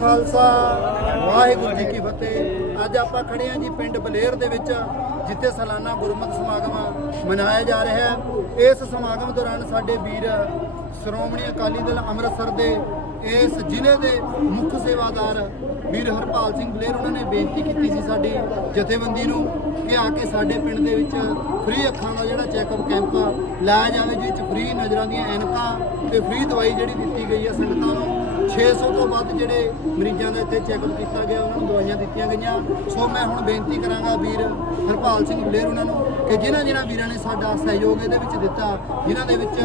ਖਾਲਸਾ, ਵਾਹਿਗੁਰੂ ਜੀ ਕੀ ਫਤਿਹ। ਅੱਜ ਆਪਾਂ ਖੜੇ ਹਾਂ ਜੀ ਪਿੰਡ ਬਲੇਰ ਦੇ ਵਿੱਚ, ਜਿੱਥੇ ਸਾਲਾਨਾ ਗੁਰਮਤਿ ਸਮਾਗਮ ਮਨਾਇਆ ਜਾ ਰਿਹਾ ਹੈ। ਇਸ ਸਮਾਗਮ ਦੌਰਾਨ ਸਾਡੇ ਵੀਰ ਸ਼੍ਰੋਮਣੀ ਅਕਾਲੀ ਦਲ ਅੰਮ੍ਰਿਤਸਰ ਦੇ, ਇਸ ਜ਼ਿਲ੍ਹੇ ਦੇ ਮੁੱਖ ਸੇਵਾਦਾਰ ਵੀਰ ਹਰਪਾਲ ਸਿੰਘ ਬਲੇਰ, ਉਹਨਾਂ ਨੇ ਬੇਨਤੀ ਕੀਤੀ ਸੀ ਸਾਡੀ ਜਥੇਬੰਦੀ ਨੂੰ ਕਿ ਆ ਕੇ ਸਾਡੇ ਪਿੰਡ ਦੇ ਵਿੱਚ ਫ੍ਰੀ ਅੱਖਾਂ ਦਾ ਜਿਹੜਾ ਚੈੱਕਅਪ ਕੈਂਪ ਲਾਇਆ ਜਾਵੇ, ਜਿਸ ਵਿੱਚ ਫ੍ਰੀ ਨਜ਼ਰਾਂ ਦੀਆਂ ਐਨਕਾਂ ਤੇ ਫ੍ਰੀ ਦਵਾਈ ਜਿਹੜੀ ਦਿੱਤੀ ਗਈ ਹੈ ਸੰਗਤਾਂ ਨੂੰ। 600 ਤੋਂ ਵੱਧ ਜਿਹੜੇ ਮਰੀਜ਼ਾਂ ਦਾ ਇੱਥੇ ਚੈੱਕਅਪ ਕੀਤਾ ਗਿਆ, ਉਹਨਾਂ ਨੂੰ ਦਵਾਈਆਂ ਦਿੱਤੀਆਂ ਗਈਆਂ। ਸੋ ਮੈਂ ਹੁਣ ਬੇਨਤੀ ਕਰਾਂਗਾ ਵੀਰ ਹਰਪਾਲ ਸਿੰਘ ਬਲੇਰ ਉਹਨਾਂ ਨੂੰ ਕਿ ਜਿਨ੍ਹਾਂ ਜਿਨ੍ਹਾਂ ਵੀਰਾਂ ਨੇ ਸਾਡਾ ਸਹਿਯੋਗ ਇਹਦੇ ਵਿੱਚ ਦਿੱਤਾ, ਜਿਨ੍ਹਾਂ ਦੇ ਵਿੱਚ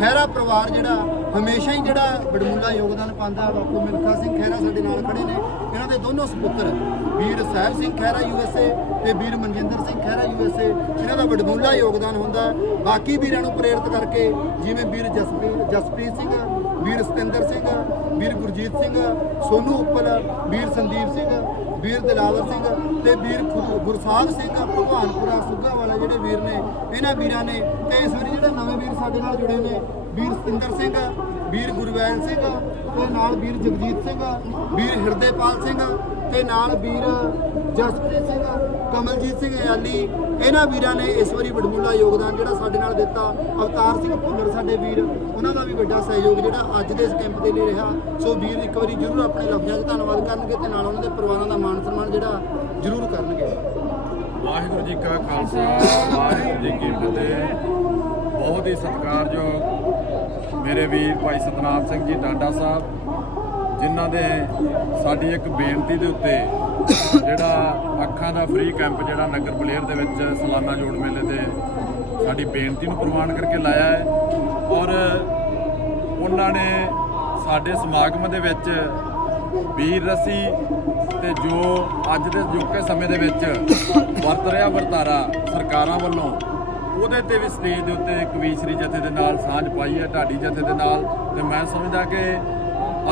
ਖਹਿਰਾ ਪਰਿਵਾਰ ਜਿਹੜਾ ਹਮੇਸ਼ਾ ਹੀ ਜਿਹੜਾ ਬੜਮੁੱਲਾ ਯੋਗਦਾਨ ਪਾਉਂਦਾ ਬਾਪੂ ਮਿਲਖਾ ਸਿੰਘ ਖਹਿਰਾ ਸਾਡੇ ਨਾਲ ਖੜੇ ਨੇ। ਇਹਨਾਂ ਦੇ ਦੋਨੋਂ ਸੁਪੁੱਤਰ ਵੀਰ ਸਾਹਿਬ ਸਿੰਘ ਖਹਿਰਾ ਯੂਐਸਏ ਤੇ ਵੀਰ ਮਨਜਿੰਦਰ ਸਿੰਘ ਖਹਿਰਾ ਯੂਐਸਏ ਇਹਨਾਂ ਦਾ ਬੜਮੁੱਲਾ ਯੋਗਦਾਨ ਹੁੰਦਾ। ਬਾਕੀ ਵੀਰਾਂ ਨੂੰ ਪ੍ਰੇਰਿਤ ਕਰਕੇ ਜਿਵੇਂ ਵੀਰ ਜਸਪ੍ਰੀਤ ਜਸਪ੍ਰੀਤ ਸਿੰਘ, ਵੀਰ ਸਤਿੰਦਰ ਸਿੰਘ ਵੀਰ ਗੁਰਜੀਤ ਸਿੰਘ, ਸੋਨੂ ਉੱਪਲ, ਵੀਰ ਸੰਦੀਪ ਸਿੰਘ, ਵੀਰ ਦਿਲਾਵਰ ਸਿੰਘ ਤੇ ਵੀਰ ਖੁ- ਗੁਰਸਾਹਿਬ ਸਿੰਘ, ਭਗਵਾਨਪੁਰਾ ਸੁੱਗਾ ਵਾਲਾ ਜਿਹੜੇ ਵੀਰ ਨੇ, ਇਹਨਾਂ ਵੀਰਾਂ ਨੇ ਤੇ ਇਸ ਵਾਰੀ ਜਿਹੜੇ ਨਵੇਂ ਵੀਰ ਸਾਡੇ ਨਾਲ ਜੁੜੇ ਨੇ, ਵੀਰ ਸਤਿੰਦਰ ਸਿੰਘ ਵੀਰ ਗੁਰਵੈਨ ਸਿੰਘ, ਤੇ ਨਾਲ ਵੀਰ ਜਗਜੀਤ ਸਿੰਘ, ਵੀਰ ਹਿਰਦੇਪਾਲ ਸਿੰਘ, ਤੇ ਨਾਲ ਵੀਰ ਜਸਪ੍ਰੀਤ ਸਿੰਘ, ਕਮਲਜੀਤ ਸਿੰਘ ਯਾਲੀ ਇਹਨਾਂ ਵੀਰਾਂ ਨੇ ਇਸ ਵਾਰੀ ਬੜਮੁੱਲਾ ਯੋਗਦਾਨ ਜਿਹੜਾ ਸਾਡੇ ਨਾਲ ਦਿੱਤਾ। ਅਵਤਾਰ ਸਿੰਘ ਭੁੱਲਰ ਸਾਡੇ ਵੀਰ, ਉਹਨਾਂ ਦਾ ਵੀ ਵੱਡਾ ਸਹਿਯੋਗ ਜਿਹੜਾ ਅੱਜ ਦੇ ਇਸ ਕੈਂਪ ਦੇ ਲਈ ਰਿਹਾ। ਸੋ ਵੀਰ ਇੱਕ ਵਾਰੀ ਜ਼ਰੂਰ ਆਪਣੇ ਲਫ਼ਜ਼ਾਂ 'ਚ ਧੰਨਵਾਦ ਕਰਨਗੇ ਤੇ ਨਾਲ ਉਹਨਾਂ ਦੇ ਪਰਿਵਾਰਾਂ ਦਾ ਮਾਣ ਸਨਮਾਨ ਜਿਹੜਾ ਜ਼ਰੂਰ ਕਰਨਗੇ। ਵਾਹਿਗੁਰੂ ਜੀ ਕਾ ਖਾਲਸਾ, ਵਾਹਿਗੁਰੂ ਜੀ ਕੀ ਫਤਿਹ। ਬਹੁਤ ਹੀ ਸਤਿਕਾਰਯੋਗ ਮੇਰੇ ਵੀਰ ਭਾਈ ਸਤਨਾਮ ਸਿੰਘ ਜੀ ਟਾਂਡਾ ਸਾਹਿਬ, ਜਿਨ੍ਹਾਂ ਦੇ ਸਾਡੀ ਇੱਕ ਬੇਨਤੀ ਦੇ ਉੱਤੇ ਜਿਹੜਾ ਅੱਖਾਂ ਦਾ ਫ੍ਰੀ ਕੈਂਪ ਜਿਹੜਾ ਨਗਰ ਬਲੇਰ ਦੇ ਵਿੱਚ ਸਲਾਨਾ ਜੋੜ ਮੇਲੇ ਤੇ ਸਾਡੀ ਬੇਨਤੀ ਨੂੰ ਪ੍ਰਵਾਨ ਕਰਕੇ ਲਾਇਆ ਹੈ ਔਰ ਉਹਨਾਂ ਨੇ ਸਾਡੇ ਸਮਾਗਮ ਦੇ ਵਿੱਚ ਵੀਰ ਰਸੀ ਤੇ ਜੋ ਅੱਜ ਦੇ ਜੁਕੇ ਸਮੇਂ ਦੇ ਵਿੱਚ ਵਰਤ ਰਿਹਾ ਵਰਤਾਰਾ ਸਰਕਾਰਾਂ ਵੱਲੋਂ ਉਹਦੇ ਤੇ ਵੀ ਸਟੇਜ ਦੇ ਉੱਤੇ ਕਵੀਸ਼ਰੀ ਜਥੇ ਦੇ ਨਾਲ ਸਾਂਝ ਪਾਈ ਹੈ ਢਾਡੀ ਜਥੇ ਦੇ ਨਾਲ। ਤੇ ਮੈਂ ਸਮਝਦਾ ਕਿ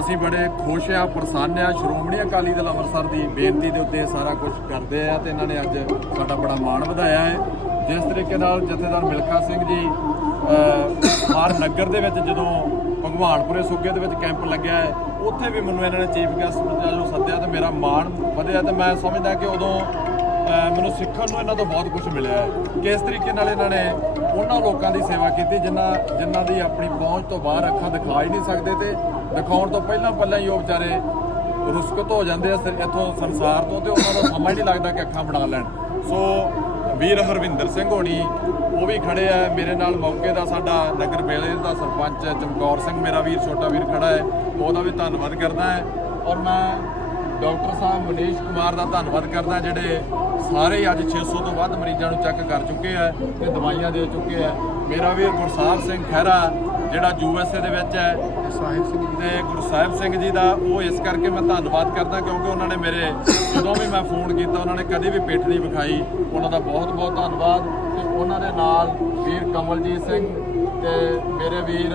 ਅਸੀਂ ਬੜੇ ਖੁਸ਼ ਆ ਪ੍ਰਸੰਨ ਆ ਸ਼੍ਰੋਮਣੀ ਅਕਾਲੀ ਦਲ ਅੰਮ੍ਰਿਤਸਰ ਦੀ ਬੇਨਤੀ ਦੇ ਉੱਤੇ ਸਾਰਾ ਕੁਝ ਕਰਦੇ ਆ ਤੇ ਇਹਨਾਂ ਨੇ ਅੱਜ ਸਾਡਾ ਬੜਾ ਮਾਣ ਵਧਾਇਆ ਹੈ। ਜਿਸ ਤਰੀਕੇ ਨਾਲ ਜਥੇਦਾਰ ਮਿਲਖਾ ਸਿੰਘ ਜੀ ਅਹ, ਹਰ ਨਗਰ ਦੇ ਵਿੱਚ ਜਦੋਂ ਭਗਵਾਨਪੁਰੇ ਸੁੱਗੇ ਦੇ ਵਿੱਚ ਕੈਂਪ ਲੱਗਿਆ ਹੈ ਉੱਥੇ ਵੀ ਮੈਨੂੰ ਇਹਨਾਂ ਨੇ ਚੀਫ ਗੈਸਟ ਜਦੋਂ ਸੱਦਿਆ ਤੇ ਮੇਰਾ ਮਾਣ ਵਧਿਆ ਤੇ ਮੈਂ ਸਮਝਦਾ ਕਿ ਉਦੋਂ ਮੈਨੂੰ ਸਿੱਖਣ ਨੂੰ ਇਹਨਾਂ ਤੋਂ ਬਹੁਤ ਕੁਝ ਮਿਲਿਆ ਹੈ। ਕਿਸ ਤਰੀਕੇ ਨਾਲ ਇਹਨਾਂ ਨੇ ਉਹਨਾਂ ਲੋਕਾਂ ਦੀ ਸੇਵਾ ਕੀਤੀ ਜਿਨ੍ਹਾਂ ਜਿਨ੍ਹਾਂ ਦੀ ਆਪਣੀ ਪਹੁੰਚ ਤੋਂ ਬਾਹਰ ਅੱਖਾਂ ਦਿਖਾ ਹੀ ਨਹੀਂ ਸਕਦੇ ਤੇ ਦਿਖਾਉਣ ਤੋਂ ਪਹਿਲਾਂ ਪਹਿਲਾਂ ਹੀ ਉਹ ਵਿਚਾਰੇ ਰੁਸਕਤ ਹੋ ਜਾਂਦੇ ਆ ਇੱਥੋਂ ਸੰਸਾਰ ਤੋਂ ਤੇ ਉਹਨਾਂ ਦਾ ਸਮਾਂ ਹੀ ਨਹੀਂ ਲੱਗਦਾ ਕਿ ਅੱਖਾਂ ਬਣਾ ਲੈਣ। ਸੋ ਵੀਰ ਹਰਵਿੰਦਰ ਸਿੰਘ ਹੋਣੀ, ਉਹ ਵੀ ਖੜੇ ਆ। ਮੇਰੇ ਨਾਲ ਮੌਕੇ ਦਾ ਸਾਡਾ ਨਗਰ ਬੇਲੇ ਦਾ ਸਰਪੰਚ ਚਮਕੌਰ ਸਿੰਘ, ਮੇਰਾ ਵੀਰ, ਛੋਟਾ ਵੀਰ ਖੜਾ ਹੈ। ਉਹਦਾ ਵੀ ਧੰਨਵਾਦ ਕਰਦਾ ਹੈ। ਔਰ ਮੈਂ ਡਾਕਟਰ ਸਾਹਿਬ ਮਨੀਸ਼ ਕੁਮਾਰ ਦਾ ਧੰਨਵਾਦ ਕਰਦਾ ਜਿਹੜੇ ਸਾਰੇ ਅੱਜ 600 ਤੋਂ ਵੱਧ ਮਰੀਜ਼ਾਂ ਨੂੰ ਚੈੱਕ ਕਰ ਚੁੱਕੇ ਆ ਤੇ ਦਵਾਈਆਂ ਦੇ ਚੁੱਕੇ ਆ। ਮੇਰਾ ਵੀਰ ਗੁਰਸਾਹਿਬ ਸਿੰਘ ਖਹਿਰਾ ਜਿਹੜਾ ਯੂਐਸਏ ਦੇ ਵਿੱਚ ਹੈ ਸਾਹਿਬ ਸਿੰਘ ਤੇ ਗੁਰਸਾਹਿਬ ਸਿੰਘ ਜੀ ਦਾ ਉਹ ਇਸ ਕਰਕੇ ਮੈਂ ਧੰਨਵਾਦ ਕਰਦਾ ਕਿਉਂਕਿ ਉਹਨਾਂ ਨੇ ਮੇਰੇ ਜਦੋਂ ਵੀ ਮੈਂ ਫੋਨ ਕੀਤਾ ਉਹਨਾਂ ਨੇ ਕਦੀ ਵੀ ਪਿੱਠ ਨਹੀਂ ਵਿਖਾਈ। ਉਹਨਾਂ ਦਾ ਬਹੁਤ ਬਹੁਤ ਧੰਨਵਾਦ। ਤੇ ਉਹਨਾਂ ਦੇ ਨਾਲ ਵੀਰ ਕਮਲਜੀਤ ਸਿੰਘ ਤੇ ਮੇਰੇ ਵੀਰ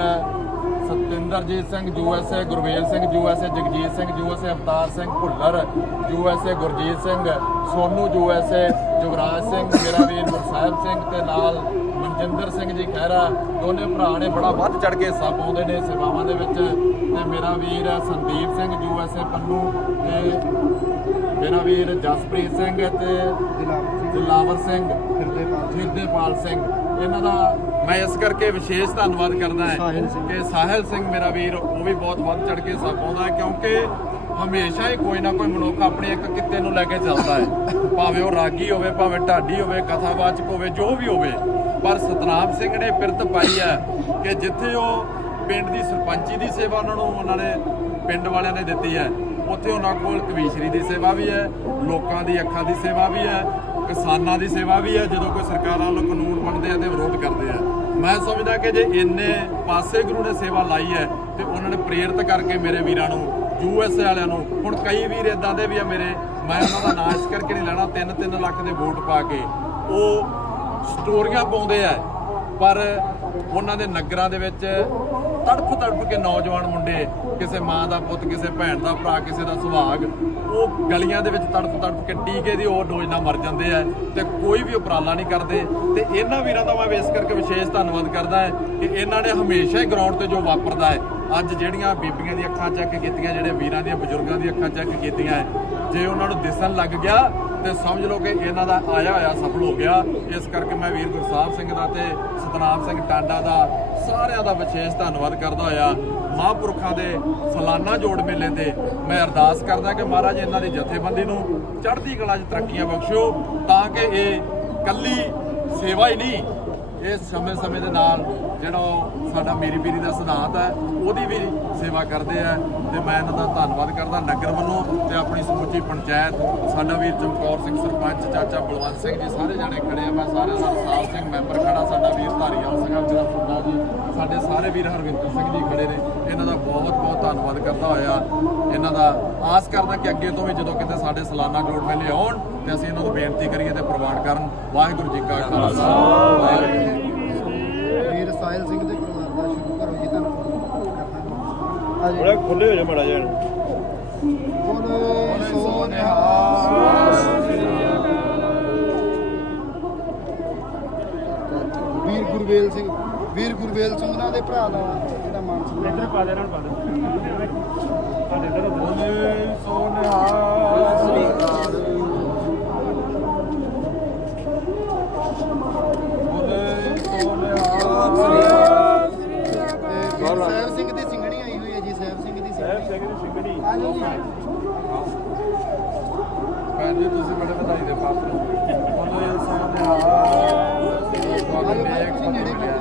Satinderjit Singh USA Gurvel Singh USA Jagjit Singh USA Avtar Singh Bhullar USA Gurjit Singh Sonu USA Jugraj Singh ਮੇਰਾ ਵੀਰ ਗੁਰਸਾਹਿਬ ਸਿੰਘ ਤੇ ਨਾਲ ਮਨਜਿੰਦਰ ਸਿੰਘ ਜੀ ਖਹਿਰਾ। ਦੋਨੇ ਭਰਾ ਨੇ ਬੜਾ ਵੱਧ ਚੜ ਕੇ ਹਿੱਸਾ ਪਾਉਂਦੇ ਨੇ ਸੇਵਾਵਾਂ ਦੇ ਵਿੱਚ। ਤੇ ਮੇਰਾ ਵੀਰ ਸੰਦੀਪ ਸਿੰਘ ਯੂਐਸਏ ਪੰਨੂ ਤੇ ਮੇਰਾ ਵੀਰ ਜਸਪ੍ਰੀਤ ਸਿੰਘ ਤੇ ਦਿਲਾਵਰ ਸਿੰਘ। ਹਿਰਦੇਪਾਲ ਸਿੰਘ। ਇਹਨਾਂ ਦਾ ਮੈਂ ਇਸ ਕਰਕੇ ਵਿਸ਼ੇਸ਼ ਧੰਨਵਾਦ ਕਰਦਾ ਹਾਂ। ਕਿ ਸਾਹਿਲ ਸਿੰਘ ਮੇਰਾ ਵੀਰ ਉਹ ਵੀ ਬਹੁਤ ਵੱਧ ਚੜ ਕੇ ਪਾਉਂਦਾ ਹੈ ਕਿਉਂਕਿ ਹਮੇਸ਼ਾ ਹੀ ਕੋਈ ਨਾ ਕੋਈ ਮਨੁੱਖ ਆਪਣੇ ਇੱਕ ਕਿੱਤੇ ਨੂੰ ਲੈ ਕੇ ਚੱਲਦਾ ਹੈ। ਭਾਵੇਂ ਉਹ ਰਾਗੀ ਹੋਵੇ ਭਾਵੇਂ ਢਾਡੀ ਹੋਵੇ ਕਥਾਵਾਚਕ ਹੋਵੇ ਜੋ ਵੀ ਹੋਵੇ। ਪਰ ਸਤਨਾਮ ਸਿੰਘ ਨੇ ਪਿਰਤ ਪਾਈ ਹੈ ਕਿ ਜਿੱਥੇ ਉਹ ਪਿੰਡ ਦੀ ਸਰਪੰਚੀ ਦੀ ਸੇਵਾ ਉਹਨਾਂ ਨੂੰ ਉਹਨਾਂ ਨੇ ਪਿੰਡ ਵਾਲਿਆਂ ਨੇ ਦਿੱਤੀ ਹੈ ਉੱਥੇ ਉਹਨਾਂ ਕੋਲ ਕਵੀਸ਼ਰੀ ਦੀ ਸੇਵਾ ਵੀ ਹੈ ਲੋਕਾਂ ਦੀ ਅੱਖਾਂ ਦੀ ਸੇਵਾ ਵੀ ਹੈ ਕਿਸਾਨਾਂ ਦੀ ਸੇਵਾ ਵੀ ਹੈ, ਜਦੋਂ ਕੋਈ ਸਰਕਾਰਾਂ ਵੱਲੋਂ ਕਾਨੂੰਨ ਬਣਦੇ ਆ ਤੇ ਵਿਰੋਧ ਕਰਦੇ ਆ। ਮੈਂ ਸਮਝਦਾ ਕਿ ਜੇ ਇੰਨੇ ਪਾਸੇ ਗੁਰੂ ਨੇ ਸੇਵਾ ਲਾਈ ਹੈ ਤੇ ਉਹਨਾਂ ਨੇ ਪ੍ਰੇਰਿਤ ਕਰਕੇ ਮੇਰੇ ਵੀਰਾਂ ਨੂੰ ਯੂਐਸਏ ਵਾਲਿਆਂ ਨੂੰ, ਹੁਣ ਕਈ ਵੀਰ ਇਦਾਂ ਦੇ ਵੀ ਆ ਮੇਰੇ, ਮੈਂ ਉਹਨਾਂ ਦਾ ਨਾਂ ਇਸ ਕਰਕੇ ਨਹੀਂ ਲੈਣਾ 3-3 ਲੱਖ ਦੇ ਵੋਟ ਪਾ ਕੇ। ਉਹ ਸਟੋਰੀਆਂ ਪਾਉਂਦੇ ਆ, ਪਰ ਉਹਨਾਂ ਦੇ ਨਗਰਾਂ ਦੇ ਵਿੱਚ ਤੜਫ ਤੜਫ ਕੇ ਨੌਜਵਾਨ ਮੁੰਡੇ, ਕਿਸੇ ਮਾਂ ਦਾ ਪੁੱਤ, ਕਿਸੇ ਭੈਣ ਦਾ ਭਰਾ, ਕਿਸੇ ਦਾ ਸੁਹਾਗ ਉਹ ਗਲੀਆਂ ਦੇ ਵਿੱਚ ਤੜਫ ਤੜਫ ਕੇ ਟੀਕੇ ਦੀ ਉਹ ਡੋਜ਼ ਨਾਲ ਮਰ ਜਾਂਦੇ ਆ ਤੇ ਕੋਈ ਵੀ ਉਪਰਾਲਾ ਨਹੀਂ ਕਰਦੇ। ਤੇ ਇਹਨਾਂ ਵੀਰਾਂ ਦਾ ਮੈਂ ਇਸ ਕਰਕੇ ਵਿਸ਼ੇਸ਼ ਧੰਨਵਾਦ ਕਰਦਾ ਹੈ ਕਿ ਇਹਨਾਂ ਨੇ ਹਮੇਸ਼ਾ ਹੀ ਗਰਾਊਂਡ ਤੇ ਜੋ ਵਾਪਰਦਾ ਹੈ, ਅੱਜ ਜਿਹੜੀਆਂ ਬੀਬੀਆਂ ਦੀਆਂ ਅੱਖਾਂ ਚੈੱਕ ਕੀਤੀਆਂ, ਜਿਹੜੇ ਵੀਰਾਂ ਦੀਆਂ ਬਜ਼ੁਰਗਾਂ ਦੀਆਂ ਅੱਖਾਂ ਚੈੱਕ ਕੀਤੀਆਂ ਜੇ ਉਹਨਾਂ ਨੂੰ ਦਿਸਣ ਲੱਗ ਗਿਆ ਤੇ ਸਮਝ ਲਓ ਕਿ ਇਹਨਾਂ ਦਾ ਆਇਆ ਹੋਇਆ ਸਫਲ ਹੋ ਗਿਆ। ਇਸ ਕਰਕੇ ਮੈਂ ਵੀਰ ਗੁਰਸਾਹਿਬ ਸਿੰਘ ਦਾ ਤੇ ਸਤਨਾਮ ਸਿੰਘ ਟਾਂਡਾ ਦਾ ਸਾਰਿਆਂ ਦਾ ਵਿਸ਼ੇਸ਼ ਧੰਨਵਾਦ ਕਰਦਾ ਹੋਇਆ। ਮਹਾਂਪੁਰਖਾਂ ਦੇ ਸਾਲਾਨਾ ਜੋੜ ਮੇਲੇ ਤੇ ਮੈਂ ਅਰਦਾਸ ਕਰਦਾ ਕਿ ਮਹਾਰਾਜ ਇਹਨਾਂ ਦੀ ਜਥੇਬੰਦੀ ਨੂੰ ਚੜ੍ਹਦੀ ਕਲਾ 'ਚ ਤਰੱਕੀਆਂ ਬਖਸ਼ੋ ਤਾਂ ਕਿ ਇਹ ਕੱਲੀ ਸੇਵਾ ਹੀ ਨਹੀਂ, ਇਹ ਸਮੇਂ-ਸਮੇਂ ਦੇ ਨਾਲ ਜਿਹੜਾ ਉਹ ਸਾਡਾ ਮੇਰੀ ਪੀਰੀ ਦਾ ਸਿਧਾਂਤ ਹੈ, ਉਹਦੀ ਵੀ ਸੇਵਾ ਕਰਦੇ ਆ ਤੇ ਮੈਂ ਇਹਨਾਂ ਦਾ ਧੰਨਵਾਦ ਕਰਦਾ ਨਗਰ ਵੱਲੋਂ ਤੇ ਆਪਣੀ ਸਮੁੱਚੀ ਪੰਚਾਇਤ, ਸਾਡਾ ਵੀਰ ਚਮਕੌਰ ਸਿੰਘ ਸਰਪੰਚ, ਚਾਚਾ ਬਲਵੰਤ ਸਿੰਘ ਜੀ ਸਾਰੇ ਜਾਣੇ ਖੜੇ ਆ, ਮੈਂ ਸਾਰਿਆਂ ਦਾ ਸਾਲ ਸਿੰਘ ਮੈਂਬਰ ਖੜਾ ਸਾਡਾ ਵੀਰ ਧਾਰੀਵਾਲ ਸਿੰਘ ਮੇਰਾ ਫੁੱਲਾ ਜੀ, ਸਾਡੇ ਸਾਰੇ ਵੀਰ ਹਰਵਿੰਦਰ ਸਿੰਘ ਜੀ ਖੜੇ ਨੇ, ਇਹਨਾਂ ਦਾ ਬਹੁਤ ਬਹੁਤ ਧੰਨਵਾਦ ਕਰਦਾ ਹੋਇਆ। ਇਹਨਾਂ ਦਾ ਆਸ ਕਰਦਾ ਕਿ ਅੱਗੇ ਤੋਂ ਵੀ ਜਦੋਂ ਕਿਤੇ ਸਾਡੇ ਸਾਲਾਨਾ ਜੋੜ ਮੇਲੇ ਆਉਣ ਤੇ ਅਸੀਂ ਇਹਨਾਂ ਨੂੰ ਬੇਨਤੀ ਕਰੀਏ ਤੇ ਪ੍ਰਵਾਨ ਕਰਨ। ਵਾਹਿਗੁਰੂ ਜੀ ਕਾ ਖਾਲਸਾ। ਵਾਹਿਗੁਰੂ ਵੀਰ ਸਾਹਿਲ ਸਿੰਘ ਦੇ ਪਰਿਵਾਰ ਦਾ ਸ਼ੁਰੂ ਕਰੋ ਜੀ ਤੁਹਾਨੂੰ ਬੜਾ ਖੁੱਲੇ ਹੋ। ਜਾ ਮੜਾ ਜਾਣ ਬੋਲੇ ਸੋ ਵੀਰ ਗੁਰਵੇਲ ਸਿੰਘ ਵੀਰ ਗੁਰਵੇਲ ਸਿੰਘ ਉਹਨਾਂ ਦੇ ਭਰਾ ਦਾ ਜਿਹੜਾ ਮਾਨ ਸਨਮਾਨ ਇੱਧਰ ਪਾ ਦੇ ਇਹਨਾਂ ਨੂੰ ਪਾ ਦੇ। ਬੋਲੇ ਸੋ ਨਿਹਾਲ ਬੋਲੇ ਸੋ ਨਿਹਾਲ ਤੇ ਵੀਰ ਸਾਹਿਬ ਸਿੰਘ ਦੀ ਸਿੰਘਣੀ ਆਈ ਹੋਈ ਹੈ ਜੀ ਸਾਹਿਬ ਸਿੰਘ ਦੀ ਸਾਹਿਬ ਸਿੰਘਣੀ ਸਿੰਘ ਦੀ ਸਿੰਘਣੀ ਆ ਜਾਓ ਜੀ ਭੈਣ ਜੀ ਤੁਸੀਂ ਬੜੇ ਵਧਾਈ ਦੇ ਪਾਤਰ ਹੋ। ਬੋਲੇ ਸੋ ਨਿਹਾਲ ਤੁਹਾਨੂੰ ਨੇਕ ਤੁਸੀਂ ਨੇੜੇ ਬੈਠੋ।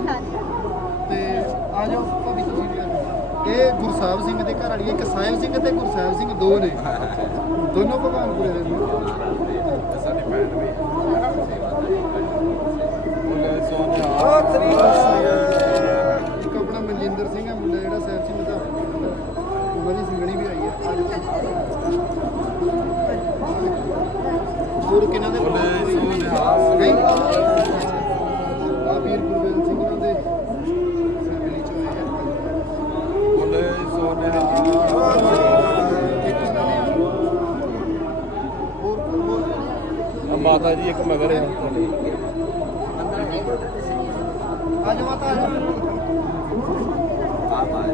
ਤੇ ਆ ਜਾਓ ਭਾਬੀ ਤੁਸੀਂ ਵੀ ਆ ਜਾਓ ਇਹ ਗੁਰਸਾਹਿਬ ਸਿੰਘ ਦੇ ਘਰ ਵਾਲੀ ਇੱਕ ਸਾਹਿਬ ਸਿੰਘ ਤੇ ਗੁਰਸਾਹਿਬ ਸਿੰਘ ਦੋ ਨੇ। ਦੋਨੋਂ ਭਗਵਾਨਪੁਰੇ ਦੇ ਨੇ। ਸਾਡੀ ਭੈਣ ਵੀ। ਬੋਲੇ ਸੋ ਨਿਹਾਲ ਇੱਕ ਆਪਣਾ ਮਨਜਿੰਦਰ ਸਿੰਘ ਹੈ ਮੁੰਡਾ ਜਿਹੜਾ ਸਾਹਿਬ ਸਿੰਘ ਦਾ। ਉਹਨਾਂ ਦੀ ਸਿੰਘਣੀ ਹੋਰ ਕਿਹਨਾਂ ਦੇ ਬੋਲੇ ਸੋ ਨਿਹਾਲ ਨਹੀਂ। ਆ ਵੀਰ ਗੁਰਵੇਲ ਸਿੰਘ ਉਹਨਾਂ ਦੇ ਫੈਮਿਲੀ ਚੋਂ ਆ। ਬੋਲੇ ਸੋ ਨਿਹਾਲ ਮਾਤਾ ਜੀ ਇੱਕ ਮਗਰ ਹੈ। ਜਾਓ ਮਾਤਾ ਆ ਜਾਓ। ਬੋਲੇ